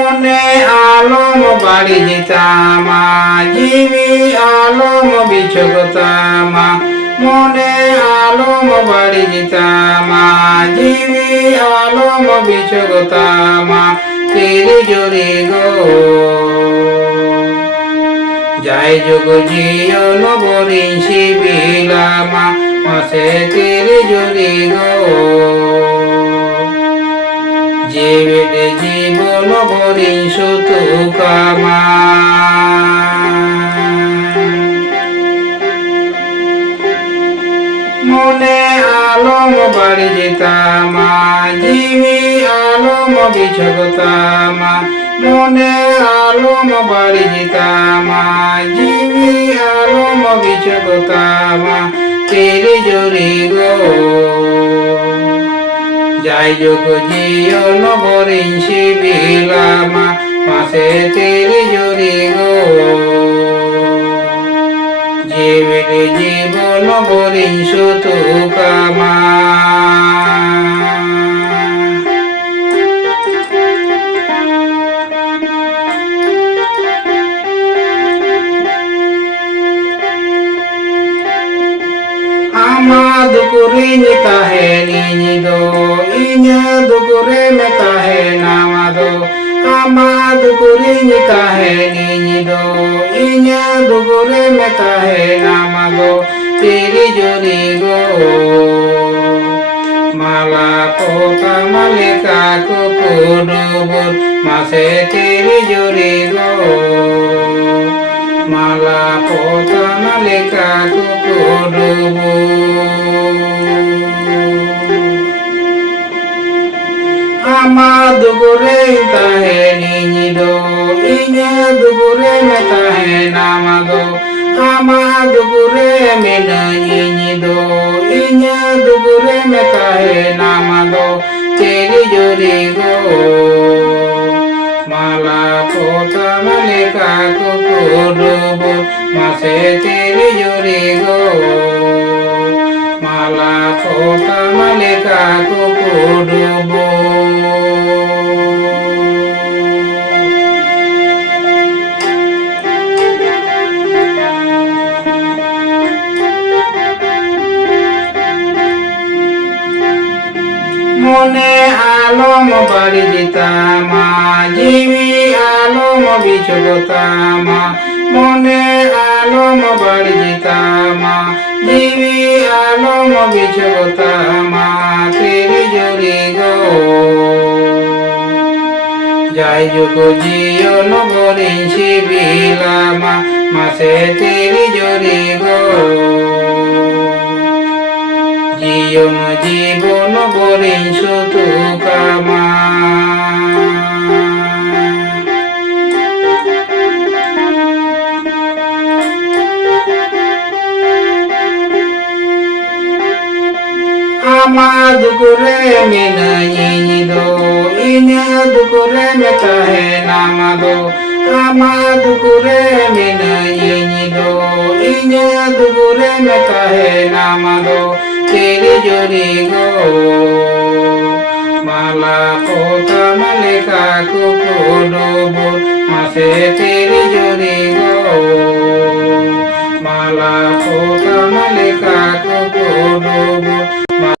মনে আলম বাড়ি যেতামা জীবী আলম বিচকতামা মনে আলম বাড়ি যেতামা জীবী আলম বিচকতামা তেরি জোরে গো যাই যোগ জীবন বরিশি বিলামা মাসে তেরি জোরে গো জীবিতে জীবন বরিশ তুকামা মনে আলম বাড়ি যেতামা জীবী আলম বিচকতামা মনে আলম বাড়ি যেতামা জীবী আলম বিচকতামা তেরি জোরে গো যাই যোগ জীবন বরিশি বিলামা মাসে তেরি জোরে গো জীবিতে জীবন Boris তুকামা ama dukuri ni kahe ni do inya dukure me kahe namado ama dukuri ni kahe ni do inya dukure me kahe namado teri jori go mala kota malika kukudubur mase teri jori go mala kota malika kukudubur ama dugure tahe ni do inya dugure me tahe namado ama dugure me ni do inya dugure me tahe namado teri jori go mala kota malika kukudubur mase teri jori go mala kota malika kukudubur মনে আলম বাড়ি যেতামা জীবী আলম বিচকতামা মনে আলম বাড়ি যেতামা জীবী আলম বিচকতামা তেরি জোরে গো যাই যোগ জীবন বরিশি বিলামা মাসে তেরি জোরে গো জীবন Boris তুকামা ama dukure me ni do inya dukure me kahe namado ama dukure me ni do inya dukure me kahe namado teri jori go mala kota malika kukudubur mase teri jori go mala